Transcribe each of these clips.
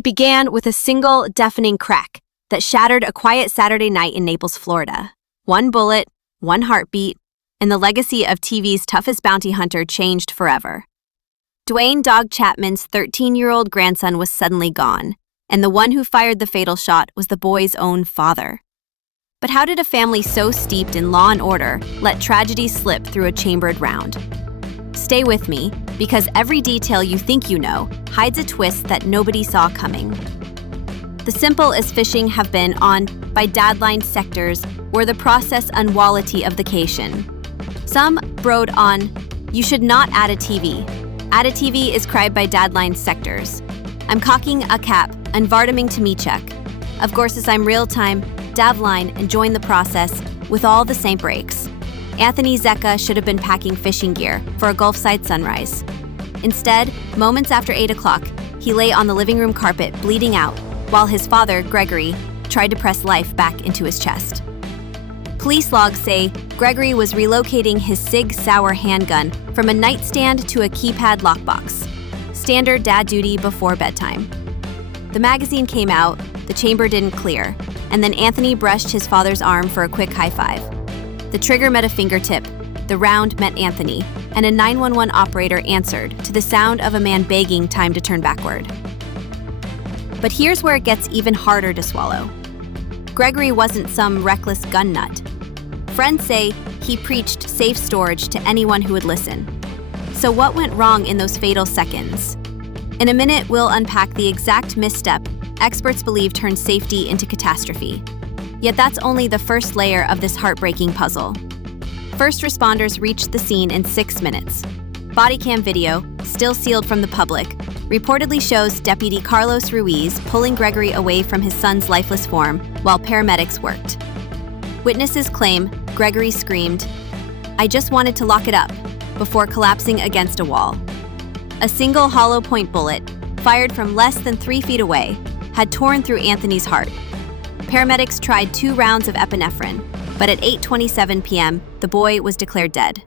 It began with a single deafening crack that shattered a quiet Saturday night in Naples, Florida. One bullet, one heartbeat, and the legacy of TV's toughest bounty hunter changed forever. Duane "Dog" Chapman's 13-year-old grandson was suddenly gone, and the one who fired the fatal shot was the boy's own father. But how did a family so steeped in law and order let tragedy slip through a chambered round? Stay with me, because every detail you think you know hides a twist that nobody saw coming. The simple as fishing have been on by dadlined sectors were the process unwality of the cation. Some brood on, you should not add a TV. Add a TV is cried by dadlined sectors. I'm cocking a cap and vardaming to me check. Of course, as I'm real-time, davline and join the process with all the same breaks. Anthony Zecca should have been packing fishing gear for a Gulfside sunrise. Instead, moments after 8 o'clock, he lay on the living room carpet bleeding out, while his father, Gregory, tried to press life back into his chest. Police logs say Gregory was relocating his Sig Sauer handgun from a nightstand to a keypad lockbox. Standard dad duty before bedtime. The magazine came out, the chamber didn't clear, and then Anthony brushed his father's arm for a quick high five. The trigger met a fingertip, the round met Anthony, and a 911 operator answered to the sound of a man begging time to turn backward. But here's where it gets even harder to swallow. Gregory wasn't some reckless gun nut. Friends say he preached safe storage to anyone who would listen. So what went wrong in those fatal seconds? In a minute, we'll unpack the exact misstep experts believe turned safety into catastrophe. Yet that's only the first layer of this heartbreaking puzzle. First responders reached the scene in 6 minutes. Body cam video, still sealed from the public, reportedly shows Deputy Carlos Ruiz pulling Gregory away from his son's lifeless form while paramedics worked. Witnesses claim Gregory screamed, "I just wanted to lock it up," before collapsing against a wall. A single hollow point bullet, fired from less than 3 feet away, had torn through Anthony's heart. Paramedics tried 2 rounds of epinephrine, but at 8:27 p.m., the boy was declared dead.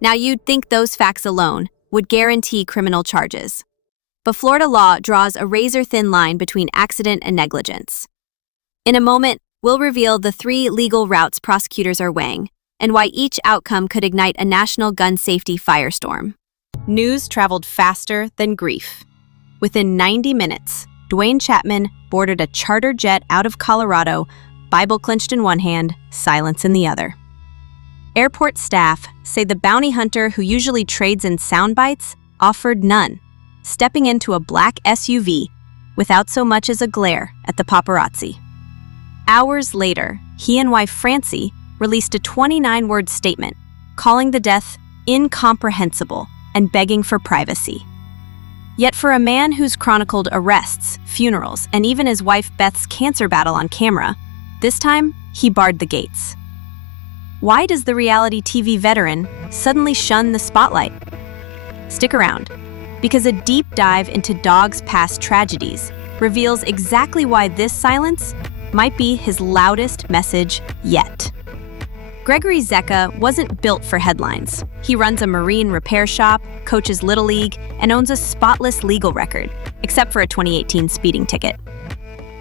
Now you'd think those facts alone would guarantee criminal charges. But Florida law draws a razor-thin line between accident and negligence. In a moment, we'll reveal the 3 legal routes prosecutors are weighing, and why each outcome could ignite a national gun safety firestorm. News traveled faster than grief. Within 90 minutes, Duane Chapman boarded a charter jet out of Colorado, Bible clenched in one hand, silence in the other. Airport staff say the bounty hunter who usually trades in sound bites offered none, stepping into a black SUV without so much as a glare at the paparazzi. Hours later, he and wife Francie released a 29-word statement calling the death incomprehensible and begging for privacy. Yet for a man who's chronicled arrests, funerals, and even his wife Beth's cancer battle on camera, this time he barred the gates. Why does the reality TV veteran suddenly shun the spotlight? Stick around, because a deep dive into Dog's past tragedies reveals exactly why this silence might be his loudest message yet. Gregory Zecca wasn't built for headlines. He runs a marine repair shop, coaches Little League, and owns a spotless legal record, except for a 2018 speeding ticket.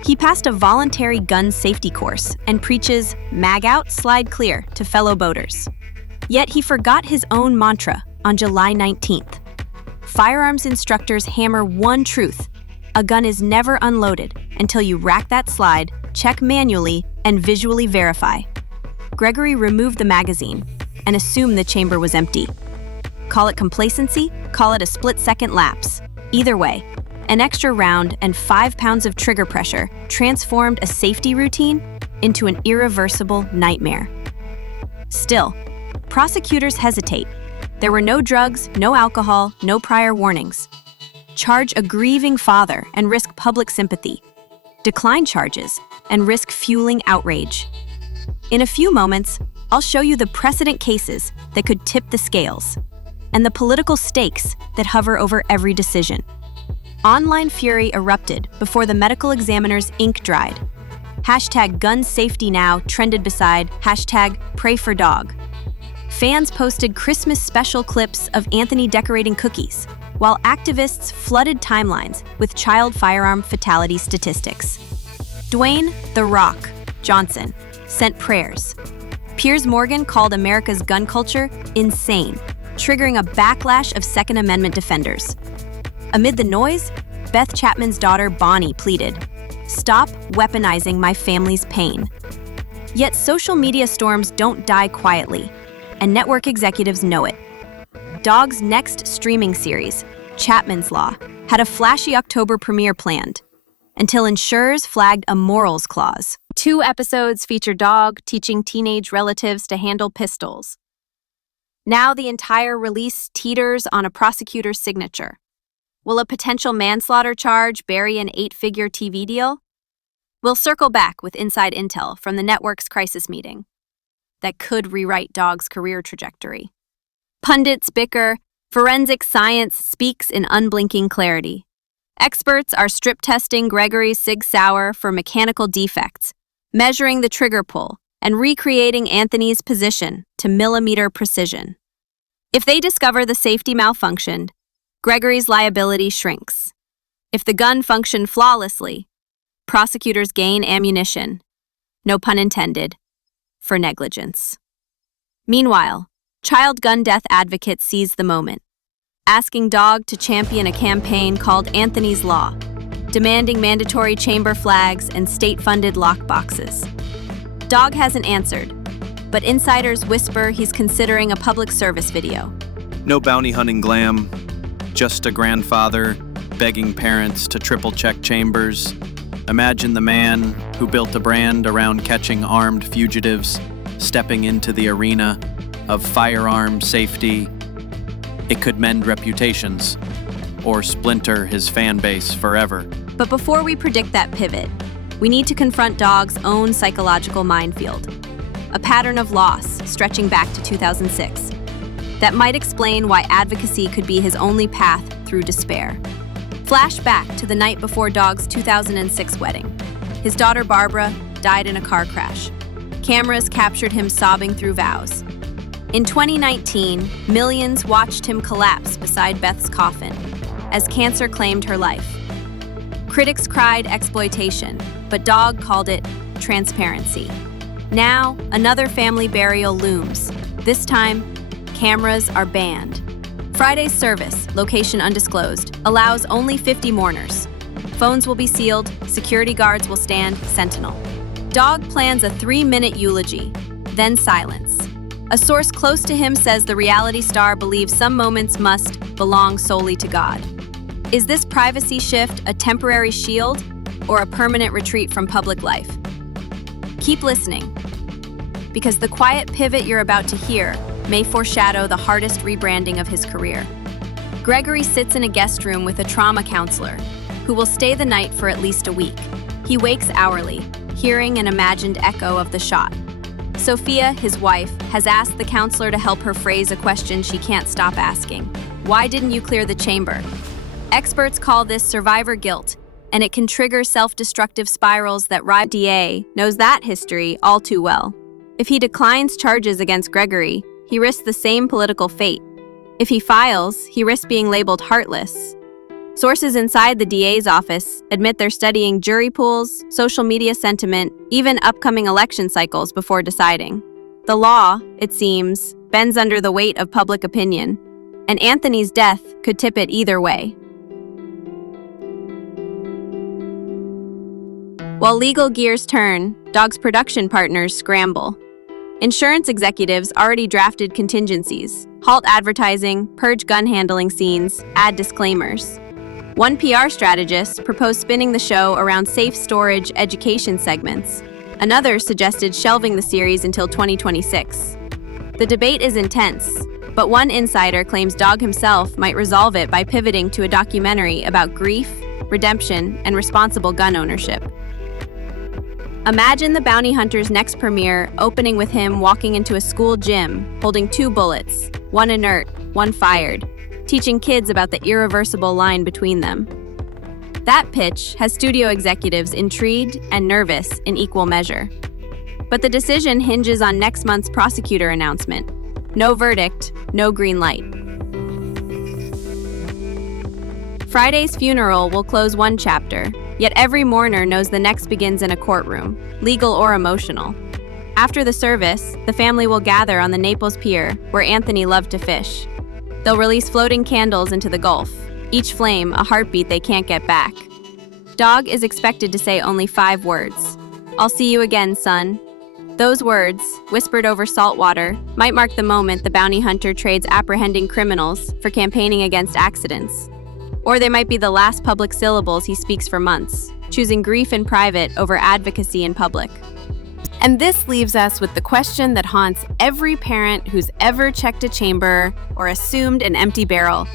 He passed a voluntary gun safety course and preaches mag out, slide clear to fellow boaters. Yet he forgot his own mantra on July 19th. Firearms instructors hammer one truth: a gun is never unloaded until you rack that slide, check manually, and visually verify. Gregory removed the magazine and assumed the chamber was empty. Call it complacency, call it a split-second lapse. Either way, an extra round and 5 pounds of trigger pressure transformed a safety routine into an irreversible nightmare. Still, prosecutors hesitate. There were no drugs, no alcohol, no prior warnings. Charge a grieving father and risk public sympathy. Decline charges and risk fueling outrage. In a few moments, I'll show you the precedent cases that could tip the scales and the political stakes that hover over every decision. Online fury erupted before the medical examiner's ink dried. #GunSafetyNow trended beside #PrayForDog. Fans posted Christmas special clips of Anthony decorating cookies, while activists flooded timelines with child firearm fatality statistics. Duane "The Rock" Johnson sent prayers. Piers Morgan called America's gun culture insane, triggering a backlash of Second Amendment defenders. Amid the noise, Beth Chapman's daughter Bonnie pleaded, "Stop weaponizing my family's pain." Yet social media storms don't die quietly, and network executives know it. Dog's next streaming series, Chapman's Law, had a flashy October premiere planned, until insurers flagged a morals clause. 2 episodes feature Dog teaching teenage relatives to handle pistols. Now the entire release teeters on a prosecutor's signature. Will a potential manslaughter charge bury an 8-figure TV deal? We'll circle back with inside intel from the network's crisis meeting that could rewrite Dog's career trajectory. Pundits bicker, forensic science speaks in unblinking clarity. Experts are strip-testing Gregory's Sig Sauer for mechanical defects, measuring the trigger pull, and recreating Anthony's position to millimeter precision. If they discover the safety malfunctioned, Gregory's liability shrinks. If the gun functioned flawlessly, prosecutors gain ammunition, no pun intended, for negligence. Meanwhile, child gun death advocates seize the moment, asking Dog to champion a campaign called Anthony's Law, demanding mandatory chamber flags and state-funded lockboxes. Dog hasn't answered, but insiders whisper he's considering a public service video. No bounty hunting glam, just a grandfather begging parents to triple-check chambers. Imagine the man who built a brand around catching armed fugitives, stepping into the arena of firearm safety. It could mend reputations or splinter his fan base forever. But before we predict that pivot, we need to confront Dog's own psychological minefield, a pattern of loss stretching back to 2006 that might explain why advocacy could be his only path through despair. Flash back to the night before Dog's 2006 wedding. His daughter Barbara died in a car crash. Cameras captured him sobbing through vows. In 2019, millions watched him collapse beside Beth's coffin as cancer claimed her life. Critics cried exploitation, but Dog called it transparency. Now, another family burial looms. This time, cameras are banned. Friday's service, location undisclosed, allows only 50 mourners. Phones will be sealed, security guards will stand sentinel. Dog plans a 3-minute eulogy, then silence. A source close to him says the reality star believes some moments must belong solely to God. Is this privacy shift a temporary shield or a permanent retreat from public life? Keep listening, because the quiet pivot you're about to hear may foreshadow the hardest rebranding of his career. Gregory sits in a guest room with a trauma counselor who will stay the night for at least a week. He wakes hourly, hearing an imagined echo of the shot. Sophia, his wife, has asked the counselor to help her phrase a question she can't stop asking. Why didn't you clear the chamber? Experts call this survivor guilt, and it can trigger self-destructive spirals that DA knows that history all too well. If he declines charges against Gregory, he risks the same political fate. If he files, he risks being labeled heartless. Sources inside the DA's office admit they're studying jury pools, social media sentiment, even upcoming election cycles before deciding. The law, it seems, bends under the weight of public opinion, and Anthony's death could tip it either way. While legal gears turn, Dog's production partners scramble. Insurance executives already drafted contingencies, halt advertising, purge gun handling scenes, add disclaimers. One PR strategist proposed spinning the show around safe storage education segments. Another suggested shelving the series until 2026. The debate is intense, but one insider claims Dog himself might resolve it by pivoting to a documentary about grief, redemption, and responsible gun ownership. Imagine the bounty hunter's next premiere opening with him walking into a school gym, holding 2 bullets, one inert, one fired, teaching kids about the irreversible line between them. That pitch has studio executives intrigued and nervous in equal measure. But the decision hinges on next month's prosecutor announcement. No verdict, no green light. Friday's funeral will close one chapter, yet every mourner knows the next begins in a courtroom, legal or emotional. After the service, the family will gather on the Naples pier, where Anthony loved to fish. They'll release floating candles into the Gulf, each flame a heartbeat they can't get back. Dog is expected to say only 5 words. "I'll see you again, son." Those words, whispered over salt water, might mark the moment the bounty hunter trades apprehending criminals for campaigning against accidents. Or they might be the last public syllables he speaks for months, choosing grief in private over advocacy in public. And this leaves us with the question that haunts every parent who's ever checked a chamber or assumed an empty barrel.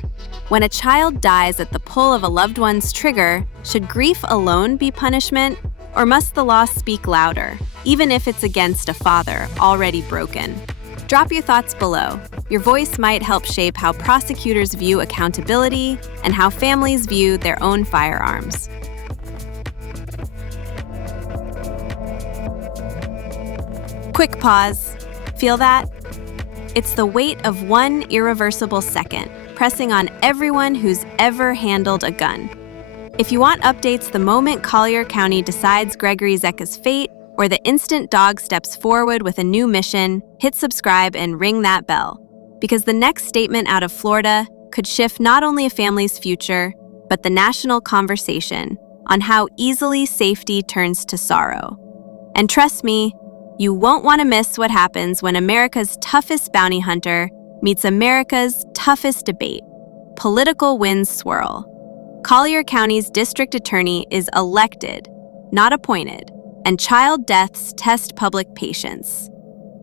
When a child dies at the pull of a loved one's trigger, should grief alone be punishment, or must the law speak louder, even if it's against a father already broken? Drop your thoughts below. Your voice might help shape how prosecutors view accountability and how families view their own firearms. Quick pause. Feel that? It's the weight of one irreversible second, pressing on everyone who's ever handled a gun. If you want updates the moment Collier County decides Gregory Zecca's fate, or the instant Dog steps forward with a new mission, hit subscribe and ring that bell. Because the next statement out of Florida could shift not only a family's future, but the national conversation on how easily safety turns to sorrow. And trust me, you won't want to miss what happens when America's toughest bounty hunter meets America's toughest debate. Political winds swirl. Collier County's district attorney is elected, not appointed, and child deaths test public patience.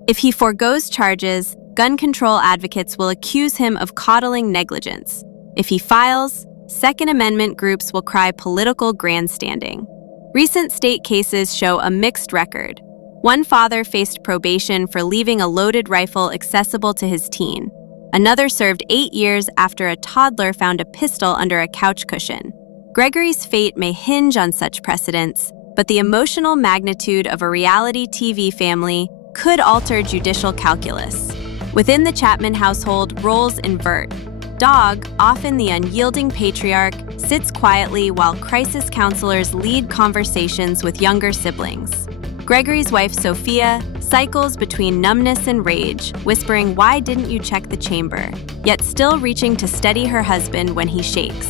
If he forgoes charges, gun control advocates will accuse him of coddling negligence. If he files, Second Amendment groups will cry political grandstanding. Recent state cases show a mixed record. One father faced probation for leaving a loaded rifle accessible to his teen. Another served 8 years after a toddler found a pistol under a couch cushion. Gregory's fate may hinge on such precedents, but the emotional magnitude of a reality TV family could alter judicial calculus. Within the Chapman household, roles invert. Dog, often the unyielding patriarch, sits quietly while crisis counselors lead conversations with younger siblings. Gregory's wife, Sophia, cycles between numbness and rage, whispering, "Why didn't you check the chamber?" yet still reaching to steady her husband when he shakes.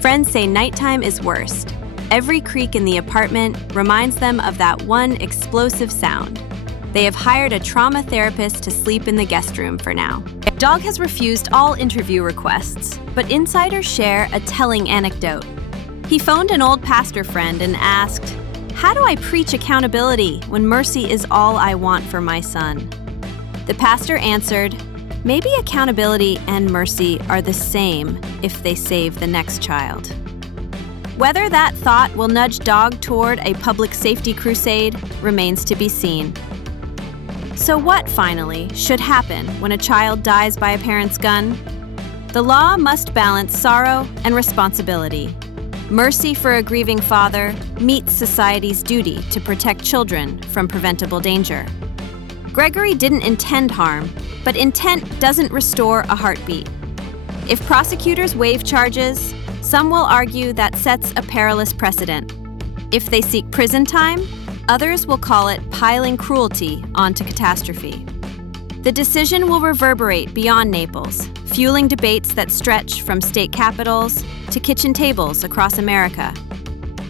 Friends say nighttime is worst. Every creak in the apartment reminds them of that one explosive sound. They have hired a trauma therapist to sleep in the guest room for now. Dog has refused all interview requests, but insiders share a telling anecdote. He phoned an old pastor friend and asked, "How do I preach accountability when mercy is all I want for my son?" The pastor answered, "Maybe accountability and mercy are the same if they save the next child." Whether that thought will nudge Dog toward a public safety crusade remains to be seen. So what, finally, should happen when a child dies by a parent's gun? The law must balance sorrow and responsibility. Mercy for a grieving father meets society's duty to protect children from preventable danger. Gregory didn't intend harm, but intent doesn't restore a heartbeat. If prosecutors waive charges, some will argue that sets a perilous precedent. If they seek prison time, others will call it piling cruelty onto catastrophe. The decision will reverberate beyond Naples, fueling debates that stretch from state capitals to kitchen tables across America.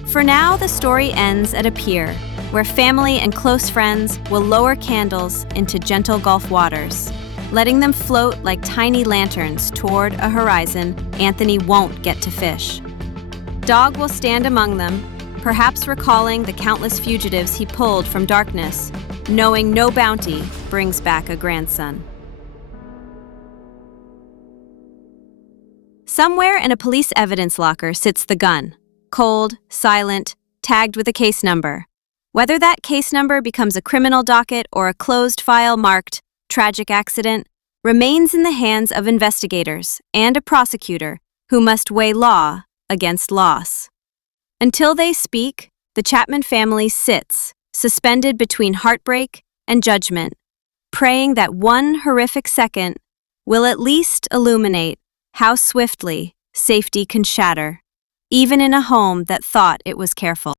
For now, the story ends at a pier, where family and close friends will lower candles into gentle Gulf waters, letting them float like tiny lanterns toward a horizon Anthony won't get to fish. Dog will stand among them, perhaps recalling the countless fugitives he pulled from darkness, knowing no bounty brings back a grandson. Somewhere in a police evidence locker sits the gun, cold, silent, tagged with a case number. Whether that case number becomes a criminal docket or a closed file marked tragic accident remains in the hands of investigators and a prosecutor who must weigh law against loss. Until they speak, the Chapman family sits, suspended between heartbreak and judgment, praying that one horrific second will at least illuminate how swiftly safety can shatter, even in a home that thought it was careful.